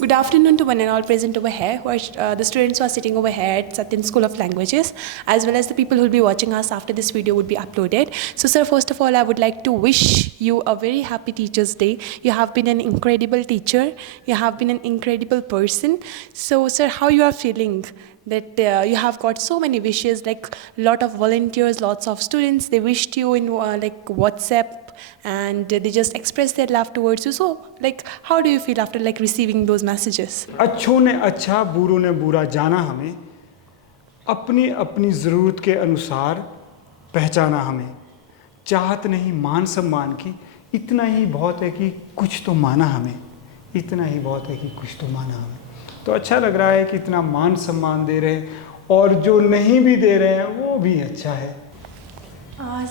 Good afternoon to one and all present over here, who are the students who are sitting over here at Satyan School of Languages, as well as the people who will be watching us after this video would be uploaded. So sir, first of all, I would like to wish you a very happy Teachers' Day. You have been an incredible teacher. You have been an incredible person. So sir, how you are feeling? That you have got so many wishes, like a lot of volunteers, lots of students, they wished you in like WhatsApp, and they just expressed their love towards you. So like how do you feel after like receiving those messages? अच्छों ने अच्छा बुरों ने बुरा जाना, हमें अपनी अपनी ज़रूरत के अनुसार पहचाना, हमें चाहत नहीं मान सम्मान की, इतना ही बहुत है कि कुछ तो माना हमें, इतना ही बहुत है कि कुछ तो माना हमें। तो अच्छा लग रहा है कि इतना मान सम्मान दे रहे हैं, और जो नहीं भी दे रहे हैं वो भी अच्छा है।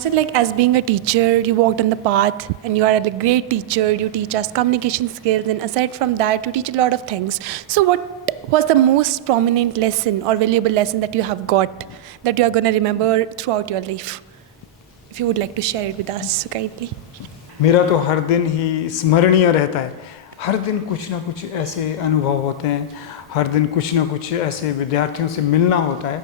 So like as being a teacher, you walked on the path and you are a great teacher. You teach us communication skills, and aside from that, you teach a lot of things. So what was the most prominent lesson or valuable lesson that you have got that you are going to remember throughout your life? If you would like to share it with us, so kindly. मेरा तो हर दिन ही स्मरणीय रहता है। हर दिन कुछ ना कुछ ऐसे अनुभव होते हैं, हर दिन कुछ ना कुछ ऐसे विद्यार्थियों से मिलना होता है,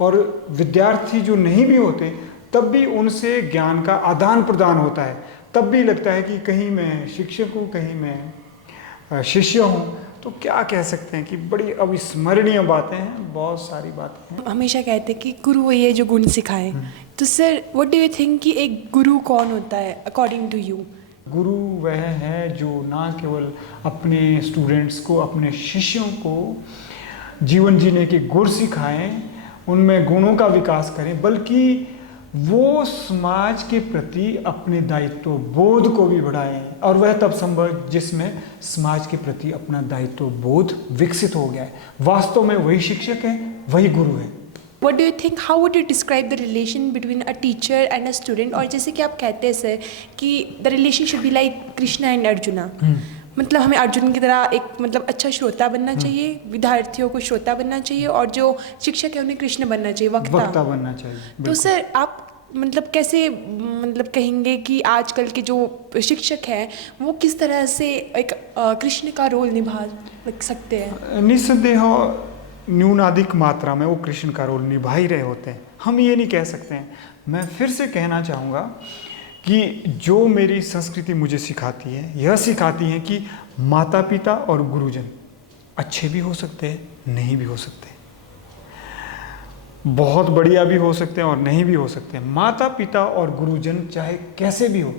और विद्यार्थी जो नहीं भी होते तब भी उनसे ज्ञान का आदान प्रदान होता है। तब भी लगता है कि कहीं मैं शिक्षक हूँ, कहीं मैं शिष्य हूँ। तो क्या कह सकते हैं कि बड़ी अविस्मरणीय बातें हैं, बहुत सारी बातें हैं। हमेशा कहते हैं कि गुरु वही है जो गुण सिखाए। तो sir what do you think कि एक गुरु कौन होता है अकॉर्डिंग टू यू? गुरु वह है जो ना केवल अपने स्टूडेंट्स को, अपने शिष्यों को जीवन जीने के गुर सिखाएं, उनमें गुणों का विकास करें, बल्कि वो समाज के प्रति अपने दायित्व बोध को भी बढ़ाएं। और वह तब संभव जिसमें समाज के प्रति अपना दायित्व बोध विकसित हो गया है। वास्तव में वही शिक्षक है, वही गुरु है। What do you think? How would you describe the relation between a teacher and a student? और जैसे कि आप कहते हैं सर कि the relation should be like Krishna and Arjuna. मतलब हमें अर्जुन की तरह एक मतलब अच्छा श्रोता बनना चाहिए, विद्यार्थियों को श्रोता बनना चाहिए, और जो शिक्षक है उन्हें कृष्ण बनना चाहिए, वक्ता बनना चाहिए। तो सर आप मतलब कैसे मतलब कहेंगे कि आजकल के जो शिक्षक हैं वो किस तरह से एक कृष्ण का रोल निभा सकते हैं? निस्संदेह न्यूनाधिक मात्रा में वो कृष्ण का रोल निभा ही रहे होते हैं, हम ये नहीं कह सकते हैं। मैं फिर से कहना चाहूँगा कि जो मेरी संस्कृति मुझे सिखाती है, यह सिखाती है कि माता पिता और गुरुजन अच्छे भी हो सकते हैं, नहीं भी हो सकते, बहुत बढ़िया भी हो सकते हैं और नहीं भी हो सकते हैं। माता पिता और गुरुजन चाहे कैसे भी हो,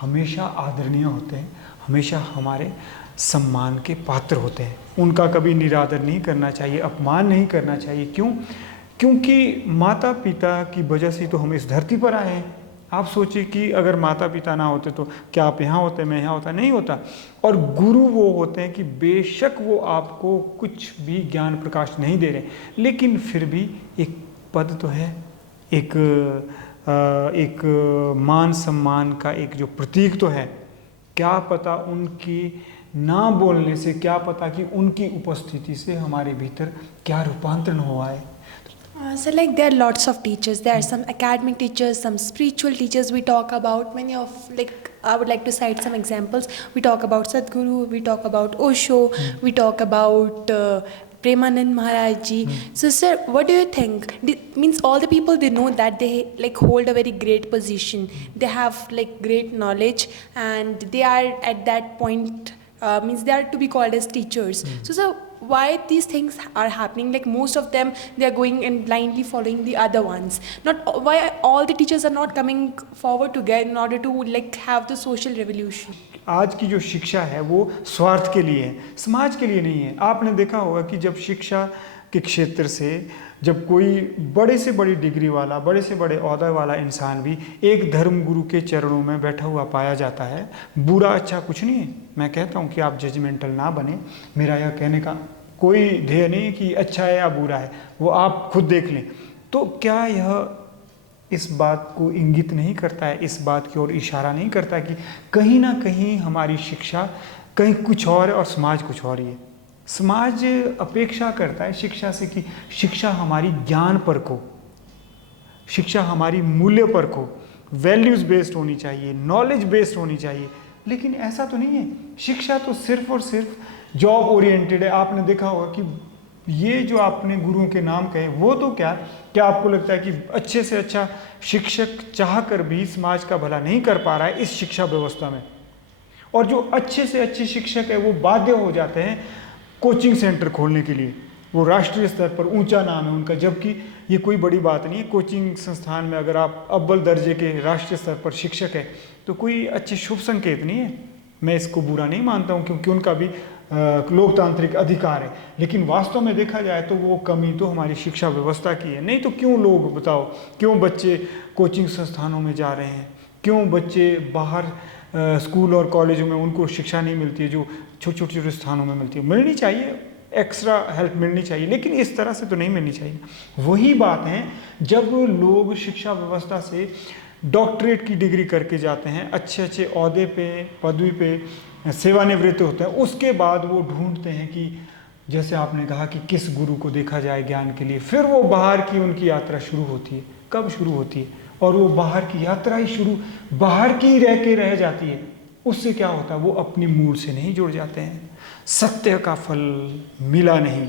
हमेशा आदरणीय होते हैं, हमेशा हमारे सम्मान के पात्र होते हैं। उनका कभी निरादर नहीं करना चाहिए, अपमान नहीं करना चाहिए। क्यों? क्योंकि माता पिता की वजह से तो हम इस धरती पर आए हैं। आप सोचिए कि अगर माता पिता ना होते तो क्या आप यहाँ होते, मैं यहाँ होता? नहीं होता। और गुरु वो होते हैं कि बेशक वो आपको कुछ भी ज्ञान प्रकाश नहीं दे रहे, लेकिन फिर भी एक पद तो है, एक मान सम्मान का एक जो प्रतीक तो है। क्या पता उनकी ना बोलने से, क्या पता कि उनकी उपस्थिति से हमारे भीतर क्या रूपांतरण हुआ है। So like there are lots of teachers. There are some academic teachers, some spiritual teachers we talk about. Many of like I would like to cite some examples. We talk about Sadhguru, we talk about Osho, we talk about Premanand Maharaj ji. So sir, what do you think? Means all the people, they know that they like hold a very great position. They have like great knowledge, and they are at that point. Means they are to be called as teachers. So sir, why these things are happening? Like most of them, they are going and blindly following the other ones. Not why all the teachers are not coming forward together in order to like have the social revolution. आज की जो शिक्षा है वो स्वार्थ के लिए है, समाज के लिए नहीं है। आपने देखा होगा कि जब शिक्षा के क्षेत्र से जब कोई बड़े से बड़ी डिग्री वाला, बड़े से बड़े ओहदा वाला इंसान भी एक धर्म गुरु के चरणों में बैठा हुआ पाया जाता है, बुरा अच्छा कुछ नहीं है। मैं कहता हूँ कि आप जजमेंटल ना बने। मेरा यह कहने का कोई ध्येय नहीं कि अच्छा है या बुरा है, वो आप खुद देख लें। तो क्या यह इस बात को इंगित नहीं करता है, इस बात की ओर इशारा नहीं करता कि कहीं ना कहीं हमारी शिक्षा कहीं कुछ और है और समाज कुछ और ही है? समाज अपेक्षा करता है शिक्षा से कि शिक्षा हमारी ज्ञान पर को, शिक्षा हमारी मूल्य पर को, वैल्यूज़ बेस्ड होनी चाहिए, नॉलेज बेस्ड होनी चाहिए। लेकिन ऐसा तो नहीं है। शिक्षा तो सिर्फ और सिर्फ जॉब ओरिएंटेड है। आपने देखा होगा कि ये जो आपने गुरुओं के नाम कहे वो तो क्या आपको लगता है कि अच्छे से अच्छा शिक्षक चाह कर भी समाज का भला नहीं कर पा रहा है इस शिक्षा व्यवस्था में? और जो अच्छे से अच्छे शिक्षक है वो बाध्य हो जाते हैं कोचिंग सेंटर खोलने के लिए। वो राष्ट्रीय स्तर पर ऊंचा नाम है उनका, जबकि ये कोई बड़ी बात नहीं है। कोचिंग संस्थान में अगर आप अव्वल दर्जे के राष्ट्रीय स्तर पर शिक्षक है तो कोई अच्छे शुभ संकेत नहीं है। मैं इसको बुरा नहीं मानता हूँ, क्योंकि उनका भी लोकतांत्रिक अधिकार है। लेकिन वास्तव में देखा जाए तो वो कमी तो हमारी शिक्षा व्यवस्था की है। नहीं तो क्यों लोग, बताओ, क्यों बच्चे कोचिंग संस्थानों में जा रहे हैं, क्यों बच्चे बाहर स्कूल और कॉलेजों में उनको शिक्षा नहीं मिलती है जो छोटे छोटे स्थानों में मिलती है? मिलनी चाहिए, एक्स्ट्रा हेल्प मिलनी चाहिए, लेकिन इस तरह से तो नहीं मिलनी चाहिए। वही बात है, जब लोग शिक्षा व्यवस्था से डॉक्टरेट की डिग्री करके जाते हैं, अच्छे अच्छे ओहदे पे, पदवी पे सेवानिवृत्त होते हैं, उसके बाद वो ढूंढते हैं कि जैसे आपने कहा कि किस गुरु को देखा जाए ज्ञान के लिए। फिर वो बाहर की उनकी यात्रा शुरू होती है। कब शुरू होती है? और वो बाहर की यात्रा ही शुरू बाहर की ही रह के रह जाती है। उससे क्या होता है? वो अपनी मूल से नहीं जुड़ जाते हैं। सत्य का फल मिला नहीं,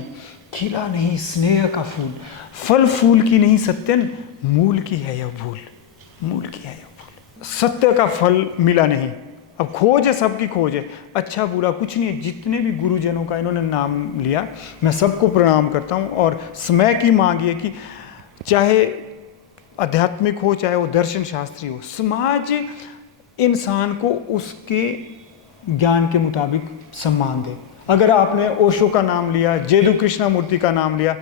खिला नहीं स्नेह का फूल, फल फूल की नहीं सत्यन, मूल की है यह भूल, मूल की है यह भूल। सत्य का फल मिला नहीं। अब खोज है, सबकी खोज है, अच्छा बुरा कुछ नहीं है। जितने भी गुरुजनों का इन्होंने नाम लिया, मैं सबको प्रणाम करता हूँ। और समय की मांग है कि चाहे आध्यात्मिक हो, चाहे वो दर्शन शास्त्री हो, समाज इंसान को उसके ज्ञान के मुताबिक सम्मान दे। अगर आपने ओशो का नाम लिया, जेदू कृष्णमूर्ति का नाम लिया,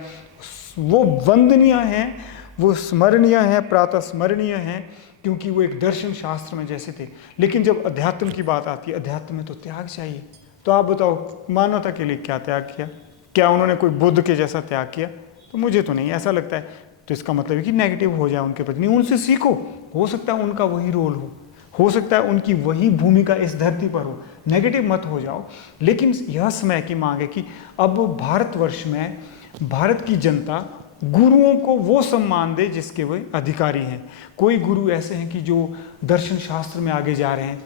वो वंदनीय हैं, वो स्मरणीय हैं, प्रातः स्मरणीय हैं, क्योंकि वो एक दर्शन शास्त्र में जैसे थे। लेकिन जब अध्यात्म की बात आती है, अध्यात्म में तो त्याग चाहिए। तो आप बताओ, मानवता के लिए क्या त्याग किया? क्या उन्होंने कोई बुद्ध के जैसा त्याग किया? तो मुझे तो नहीं ऐसा लगता है। तो इसका मतलब है कि नेगेटिव हो जाए उनके प्रति। नहीं, उनसे सीखो। हो सकता है उनका वही रोल हो सकता है उनकी वही भूमिका इस धरती पर हो। नेगेटिव मत हो जाओ। लेकिन यह समय की मांग है कि अब भारतवर्ष में भारत की जनता गुरुओं को वो सम्मान दे जिसके वे अधिकारी हैं। कोई गुरु ऐसे हैं कि जो दर्शन शास्त्र में आगे जा रहे हैं,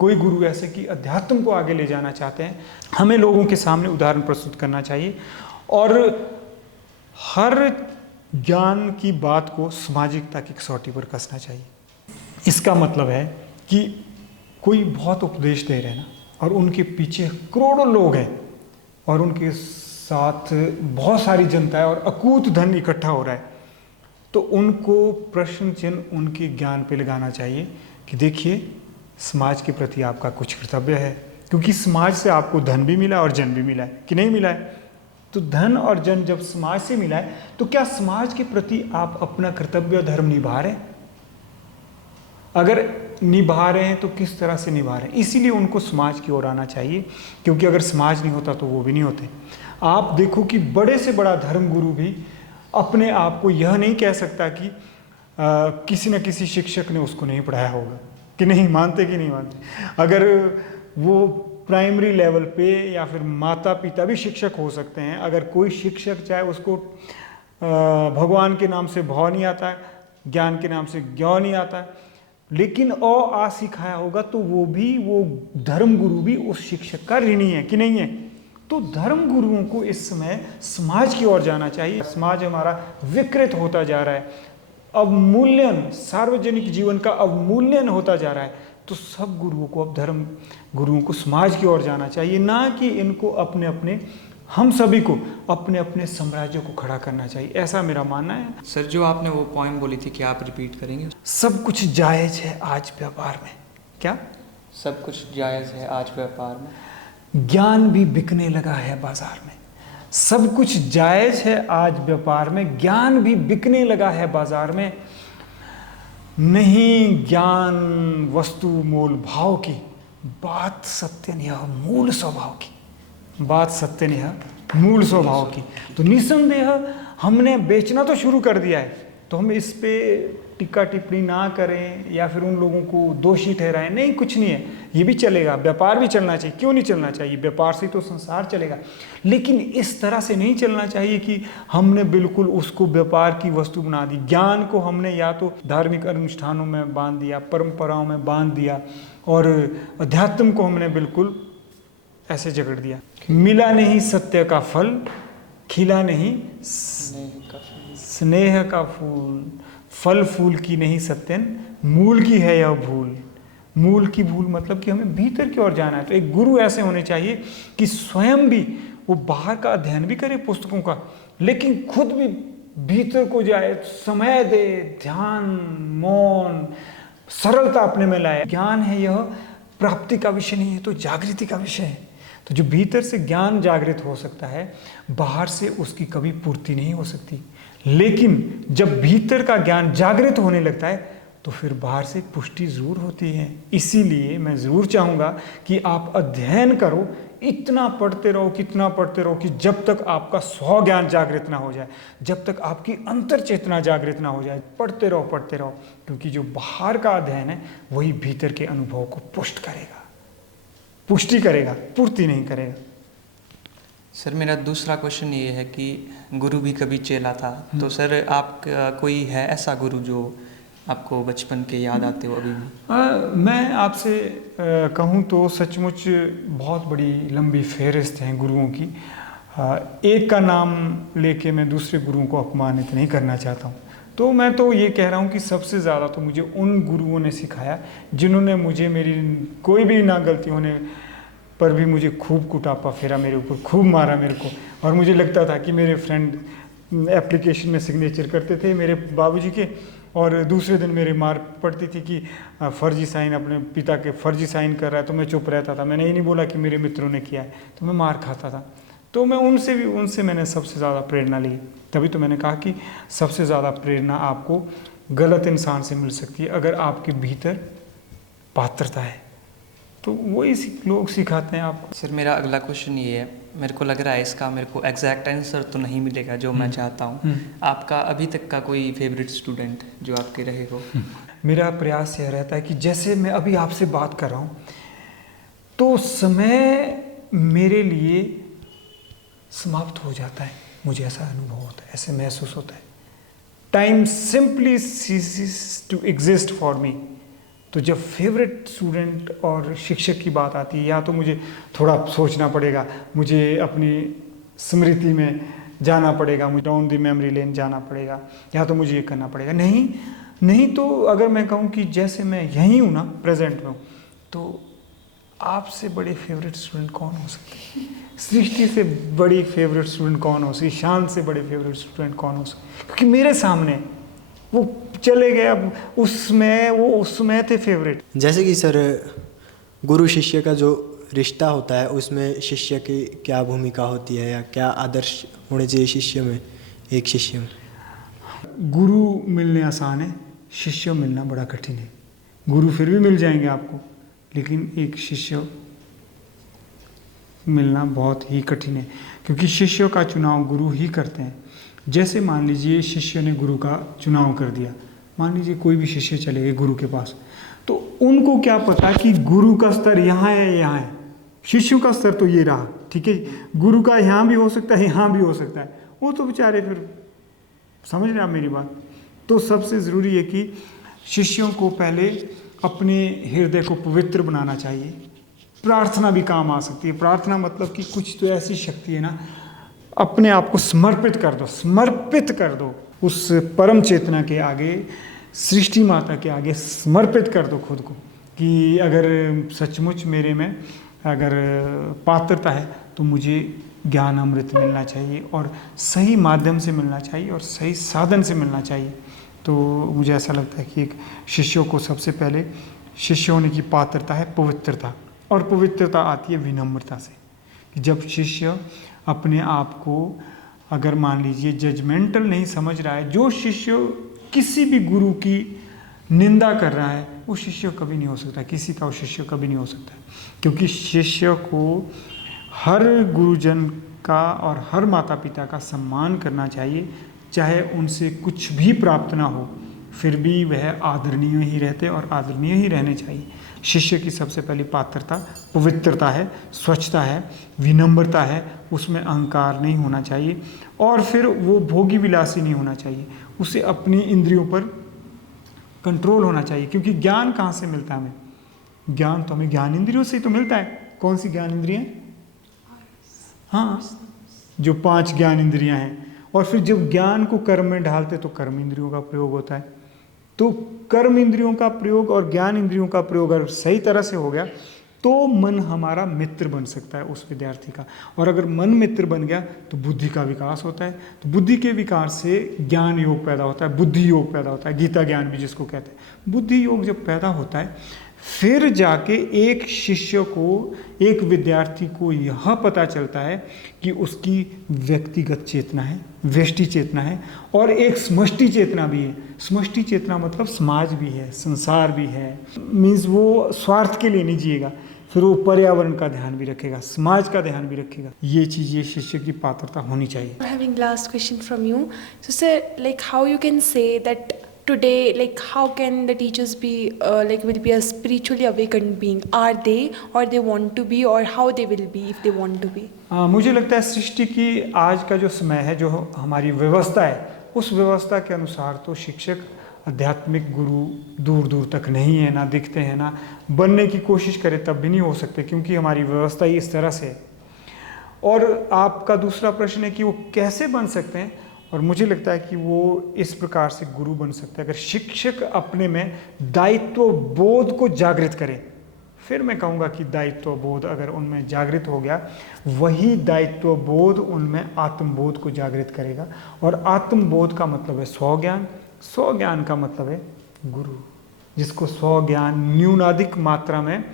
कोई गुरु ऐसे कि अध्यात्म को आगे ले जाना चाहते हैं। हमें लोगों के सामने उदाहरण प्रस्तुत करना चाहिए और हर ज्ञान की बात को सामाजिकता की कसौटी पर कसना चाहिए। इसका मतलब है कि कोई बहुत उपदेश दे रहे हैं ना, और उनके पीछे करोड़ों लोग हैं और उनके साथ बहुत सारी जनता है और अकूत धन इकट्ठा हो रहा है, तो उनको प्रश्न चिन्ह उनके ज्ञान पे लगाना चाहिए कि देखिए, समाज के प्रति आपका कुछ कर्तव्य है, क्योंकि समाज से आपको धन भी मिला और जन भी मिला है कि नहीं मिला है। तो धन और जन जब समाज से मिला है, तो क्या समाज के प्रति आप अपना कर्तव्य धर्म निभा रहे हैं? अगर निभा रहे हैं तो किस तरह से निभा रहे हैं? इसीलिए उनको समाज की ओर आना चाहिए, क्योंकि अगर समाज नहीं होता तो वो भी नहीं होते। आप देखो कि बड़े से बड़ा धर्म गुरु भी अपने आप को यह नहीं कह सकता कि किसी न किसी शिक्षक ने उसको नहीं पढ़ाया होगा। कि नहीं मानते कि नहीं मानते? अगर वो प्राइमरी लेवल पे या फिर माता पिता भी शिक्षक हो सकते हैं, अगर कोई शिक्षक चाहे उसको भगवान के नाम से भव नहीं आता है, ज्ञान के नाम से ज्ञान नहीं आता है, लेकिन आ सिखाया होगा, तो वो धर्म गुरु भी उस शिक्षक का ऋणी है कि नहीं है? तो धर्म गुरुओं को इस समय समाज की ओर जाना चाहिए। समाज हमारा विकृत होता जा रहा है, अवमूल्यन, सार्वजनिक जीवन का अवमूल्यन होता जा रहा है। तो सब गुरुओं को, अब धर्म गुरुओं को समाज की ओर जाना चाहिए, ना कि इनको अपने अपने, हम सभी को अपने अपने साम्राज्य को खड़ा करना चाहिए। ऐसा मेरा मानना है। सर, जो आपने वो पॉइंट बोली थी, क्या आप रिपीट करेंगे? सब कुछ जायज है आज व्यापार में। क्या? सब कुछ जायज़ है आज व्यापार में। ज्ञान भी बिकने लगा है बाजार में। सब कुछ जायज है आज व्यापार में, ज्ञान भी बिकने लगा है बाजार में। नहीं ज्ञान वस्तु मोल भाव की, बात सत्य यह मूल स्वभाव की, बात सत्य यह मूल स्वभाव की। तो निसंदेह हमने बेचना तो शुरू कर दिया है, तो हम इस पे टिक्का टिप्पणी ना करें या फिर उन लोगों को दोषी ठहराएं। नहीं, कुछ नहीं है, ये भी चलेगा, व्यापार भी चलना चाहिए। क्यों नहीं चलना चाहिए? व्यापार से तो संसार चलेगा। लेकिन इस तरह से नहीं चलना चाहिए कि हमने बिल्कुल उसको व्यापार की वस्तु बना दी। ज्ञान को हमने या तो धार्मिक अनुष्ठानों में बांध दिया, परंपराओं में बांध दिया, और अध्यात्म को हमने बिल्कुल ऐसे जकड़ दिया। मिला नहीं सत्य का फल, खिला नहीं स्नेह का फूल, फल फूल की नहीं सत्यन, मूल की है यह भूल। मूल की भूल मतलब कि हमें भीतर की ओर जाना है। तो एक गुरु ऐसे होने चाहिए कि स्वयं भी वो बाहर का अध्ययन भी करे पुस्तकों का, लेकिन खुद भी भीतर को जाए, समय दे, ध्यान, मौन, सरलता अपने में लाए। ज्ञान है यह प्राप्ति का विषय नहीं है, तो जागृति का विषय है। तो जो भीतर से ज्ञान जागृत हो सकता है, बाहर से उसकी कभी पूर्ति नहीं हो सकती। लेकिन जब भीतर का ज्ञान जागृत होने लगता है तो फिर बाहर से पुष्टि जरूर होती है। इसीलिए मैं जरूर चाहूँगा कि आप अध्ययन करो, इतना पढ़ते रहो, कितना पढ़ते रहो कि जब तक आपका स्व ज्ञान जागृत ना हो जाए, जब तक आपकी अंतर चेतना जागृत ना हो जाए, पढ़ते रहो, क्योंकि जो बाहर का अध्ययन है वही भीतर के अनुभव को पुष्ट करेगा, पुष्टि करेगा, पूर्ति नहीं करेगा। सर मेरा दूसरा क्वेश्चन ये है कि गुरु भी कभी चेला था, तो सर आप कोई है ऐसा गुरु जो आपको बचपन के याद आते हो अभी भी? मैं आपसे कहूँ तो सचमुच बहुत बड़ी लंबी फहरिस्त हैं गुरुओं की। एक का नाम लेके मैं दूसरे गुरुओं को अपमानित नहीं करना चाहता हूँ। तो मैं तो ये कह रहा हूँ कि सबसे ज़्यादा तो मुझे उन गुरुओं ने सिखाया जिन्होंने मुझे मेरी कोई भी ना गलती होने पर भी मुझे खूब कुटापा फेरा, मेरे ऊपर खूब मारा मेरे को। और मुझे लगता था कि मेरे फ्रेंड एप्लीकेशन में सिग्नेचर करते थे मेरे बाबूजी के, और दूसरे दिन मेरे मार पड़ती थी कि फर्जी साइन, अपने पिता के फर्जी साइन कर रहा है, तो मैं चुप रहता था। मैंने ये नहीं बोला कि मेरे मित्रों ने किया है, तो मैं मार खाता था। तो मैं उनसे मैंने सबसे ज़्यादा प्रेरणा ली। तभी तो मैंने कहा कि सबसे ज़्यादा प्रेरणा आपको गलत इंसान से मिल सकती है अगर आपके भीतर पात्रता है, तो वही लोग सिखाते हैं आपको। सर मेरा अगला क्वेश्चन ये है, मेरे को लग रहा है इसका मेरे को एग्जैक्ट आंसर तो नहीं मिलेगा जो मैं चाहता हूँ। आपका अभी तक का कोई फेवरेट स्टूडेंट जो आपके रहे हो? मेरा प्रयास यह रहता है कि जैसे मैं अभी आपसे बात कर रहा हूँ तो समय मेरे लिए समाप्त हो जाता है, मुझे ऐसा अनुभव होता है, ऐसे महसूस होता है। Time simply ceases to exist for me. तो जब फेवरेट स्टूडेंट और शिक्षक की बात आती है, या तो मुझे थोड़ा सोचना पड़ेगा, मुझे अपनी स्मृति में जाना पड़ेगा, मुझे डाउन द मेमोरी लेन जाना पड़ेगा, या तो मुझे ये करना पड़ेगा। नहीं तो अगर मैं कहूँ कि जैसे मैं यहीं हूँ ना, प्रेजेंट में हूँ, तो आपसे बड़े फेवरेट स्टूडेंट कौन हो सकते हैं? सृष्टि से बड़ी फेवरेट स्टूडेंट कौन हो सकती? शांत से बड़े फेवरेट स्टूडेंट कौन हो सकते? क्योंकि मेरे सामने वो चले गए, अब उसमें थे फेवरेट। जैसे कि सर गुरु शिष्य का जो रिश्ता होता है उसमें शिष्य की क्या भूमिका होती है, या क्या आदर्श होने चाहिए शिष्य में, एक शिष्य में? गुरु मिलने आसान है, शिष्य मिलना बड़ा कठिन है। गुरु फिर भी मिल जाएंगे आपको, लेकिन एक शिष्य मिलना बहुत ही कठिन है, क्योंकि शिष्यों का चुनाव गुरु ही करते हैं। जैसे मान लीजिए शिष्य ने गुरु का चुनाव कर दिया, मान लीजिए कोई भी शिष्य चले गए गुरु के पास, तो उनको क्या पता कि गुरु का स्तर यहाँ है यहाँ है, शिष्यों का स्तर तो ये रहा, ठीक है, गुरु का यहाँ भी हो सकता है, यहाँ भी हो सकता है। वो तो बेचारे फिर, समझ रहे आप मेरी बात? तो सबसे ज़रूरी है कि शिष्यों को पहले अपने हृदय को पवित्र बनाना चाहिए। प्रार्थना भी काम आ सकती है। प्रार्थना मतलब कि कुछ तो ऐसी शक्ति है ना, अपने आप को समर्पित कर दो उस परम चेतना के आगे, सृष्टि माता के आगे समर्पित कर दो खुद को, कि अगर सचमुच मेरे में अगर पात्रता है तो मुझे ज्ञान अमृत मिलना चाहिए, और सही माध्यम से मिलना चाहिए, और सही साधन से मिलना चाहिए। तो मुझे ऐसा लगता है कि एक शिष्यों को सबसे पहले शिष्य होने की पात्रता है पवित्रता, और पवित्रता आती है विनम्रता से। कि जब शिष्य अपने आप को, अगर मान लीजिए जजमेंटल नहीं समझ रहा है, जो शिष्य किसी भी गुरु की निंदा कर रहा है, वो शिष्य कभी नहीं हो सकता, किसी का वो शिष्य कभी नहीं हो सकता। क्योंकि शिष्य को हर गुरुजन का और हर माता पिता का सम्मान करना चाहिए, चाहे उनसे कुछ भी प्राप्त ना हो, फिर भी वह आदरणीय ही रहते और आदरणीय ही रहने चाहिए। शिष्य की सबसे पहली पात्रता पवित्रता है, स्वच्छता है, विनम्रता है, उसमें अहंकार नहीं होना चाहिए, और फिर वो भोगी विलासी नहीं होना चाहिए, उसे अपनी इंद्रियों पर कंट्रोल होना चाहिए। क्योंकि ज्ञान कहाँ से मिलता है हमें? ज्ञान तो हमें ज्ञान इंद्रियों से ही तो मिलता है। कौन सी ज्ञान इंद्रियाँ? हाँ, जो 5 ज्ञान इंद्रियां हैं, और फिर जब ज्ञान को कर्म में ढालते तो कर्म इंद्रियों का प्रयोग होता है। तो कर्म इंद्रियों का प्रयोग और ज्ञान इंद्रियों का प्रयोग अगर सही तरह से हो गया तो मन हमारा मित्र बन सकता है उस विद्यार्थी का। और अगर मन मित्र बन गया तो बुद्धि का विकास होता है। तो बुद्धि के विकास से ज्ञान योग पैदा होता है, बुद्धि योग पैदा होता है, गीता ज्ञान भी जिसको कहते हैं। बुद्धि योग जब पैदा होता है फिर जाके एक शिष्य को, एक विद्यार्थी को यह पता चलता है कि उसकी व्यक्तिगत चेतना है, व्यष्टि चेतना है, और एक समष्टि चेतना भी है। समष्टि चेतना मतलब समाज भी है, संसार भी है। मीन्स वो स्वार्थ के लिए नहीं जिएगा, फिर वो पर्यावरण का ध्यान भी रखेगा, समाज का ध्यान भी रखेगा। ये चीज़, ये शिष्य की पात्रता होनी चाहिए। Having last question from you. So sir, like how you can say that today, like how can the teachers be will be a spiritually awakened being? Are they, or they want to be, or how they will be if they want to be? मुझे लगता है सृष्टि की आज का जो समय है, जो हमारी व्यवस्था है, उस व्यवस्था के अनुसार तो शिक्षक, आध्यात्मिक गुरु दूर दूर तक नहीं है, ना दिखते हैं, ना बनने की कोशिश करें तब भी नहीं हो सकते, क्योंकि हमारी व्यवस्था ही इस तरह से है। और आपका दूसरा प्रश्न है कि वो कैसे बन सकते हैं, और मुझे लगता है कि वो इस प्रकार से गुरु बन सकते हैं अगर शिक्षक अपने में दायित्व बोध को जागृत करें। फिर मैं कहूँगा कि दायित्व बोध अगर उनमें जागृत हो गया, वही दायित्व बोध उनमें आत्मबोध को जागृत करेगा। और आत्मबोध का मतलब है स्वज्ञान, स्वज्ञान का मतलब है गुरु। जिसको स्वज्ञान न्यूनाधिक मात्रा में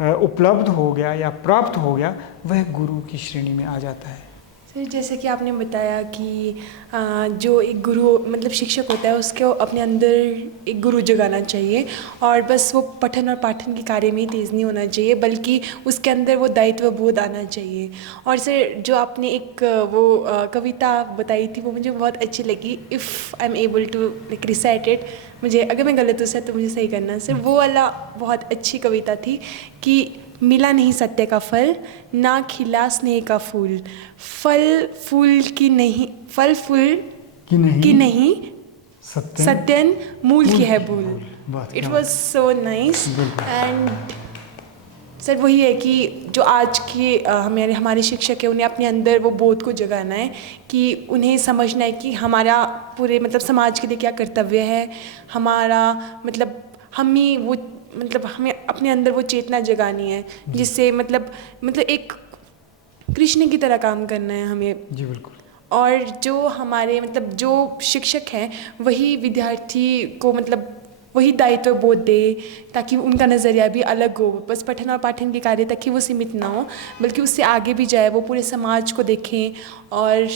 उपलब्ध हो गया या प्राप्त हो गया, वह गुरु की श्रेणी में आ जाता है। सर जैसे कि आपने बताया कि जो एक गुरु मतलब शिक्षक होता है, उसको अपने अंदर एक गुरु जगाना चाहिए, और बस वो पठन और पाठन के कार्य में ही तेज़ नहीं होना चाहिए, बल्कि उसके अंदर वो दायित्व बोध आना चाहिए। और सर जो आपने एक वो कविता बताई थी, वो मुझे बहुत अच्छी लगी। If I am able to like recite it, मुझे अगर मैं गलत हो सर तो मुझे सही करना। सर वो वाला बहुत अच्छी कविता थी कि मिला नहीं सत्य का फल, ना खिला स्नेह का फूल, फल फूल की नहीं, फल फूल की नहीं, सत्यन मूल की है भूल। It was so nice. And sir वही है कि जो आज के हमारे शिक्षक हैं, उन्हें अपने अंदर वो बोध को जगाना है कि उन्हें समझना है कि हमारा पूरे मतलब समाज के लिए क्या कर्तव्य है, हमारा मतलब हमें अपने अंदर वो चेतना जगानी है, जिससे मतलब एक कृष्ण की तरह काम करना है हमें। जी बिल्कुल। और जो हमारे मतलब जो शिक्षक हैं, वही विद्यार्थी को मतलब वही दायित्व बोध दे, ताकि उनका नज़रिया भी अलग हो। बस पठन और पाठन के कार्य तक ही वो सीमित ना हो, बल्कि उससे आगे भी जाए, वो पूरे समाज को देखें और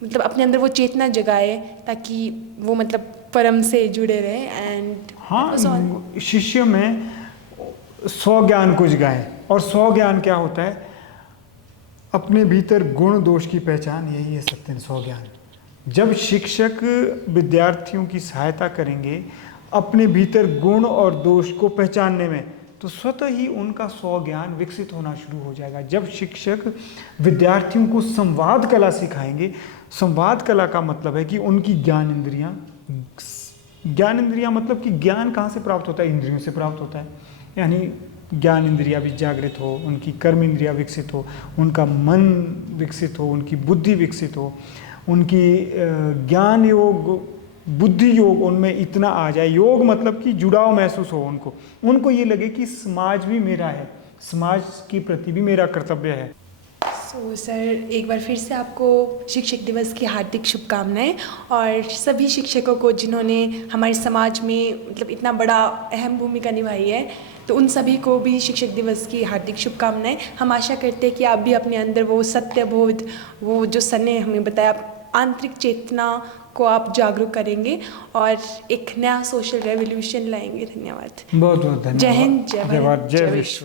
मतलब अपने अंदर वो चेतना जगाए, ताकि वो मतलब परम से जुड़े रहे। एंड हाँ, शिष्य में स्वज्ञान को जगाएं। और स्वज्ञान क्या होता है? अपने भीतर गुण दोष की पहचान, यही है सत्य स्वज्ञान। जब शिक्षक विद्यार्थियों की सहायता करेंगे अपने भीतर गुण और दोष को पहचानने में, तो स्वतः ही उनका स्वज्ञान विकसित होना शुरू हो जाएगा। जब शिक्षक विद्यार्थियों को संवाद कला सिखाएंगे, संवाद कला का मतलब है कि उनकी ज्ञान इंद्रियां मतलब कि ज्ञान कहाँ से प्राप्त होता है? इंद्रियों से प्राप्त होता है। यानी ज्ञान इंद्रियां भी जागृत हो, उनकी कर्म इंद्रियां विकसित हो, उनका मन विकसित हो, उनकी बुद्धि विकसित हो, उनकी ज्ञान योग बुद्धि योग उनमें इतना आ जाए, योग मतलब कि जुड़ाव महसूस हो उनको ये लगे कि समाज भी मेरा है, समाज के प्रति भी मेरा कर्तव्य है। सो सर एक बार फिर से आपको शिक्षक दिवस की हार्दिक शुभकामनाएं, और सभी शिक्षकों को जिन्होंने हमारे समाज में मतलब इतना बड़ा अहम भूमिका निभाई है, तो उन सभी को भी शिक्षक दिवस की हार्दिक शुभकामनाएं। हम आशा करते हैं कि आप भी अपने अंदर वो सत्यबोध, वो जो सर ने हमें बताया, आंतरिक चेतना को आप जागरूक करेंगे और एक नया सोशल रेवोल्यूशन लाएंगे। धन्यवाद। बहुत बहुत धन्यवाद। जय हिंद, जय भारत, जय विश्व।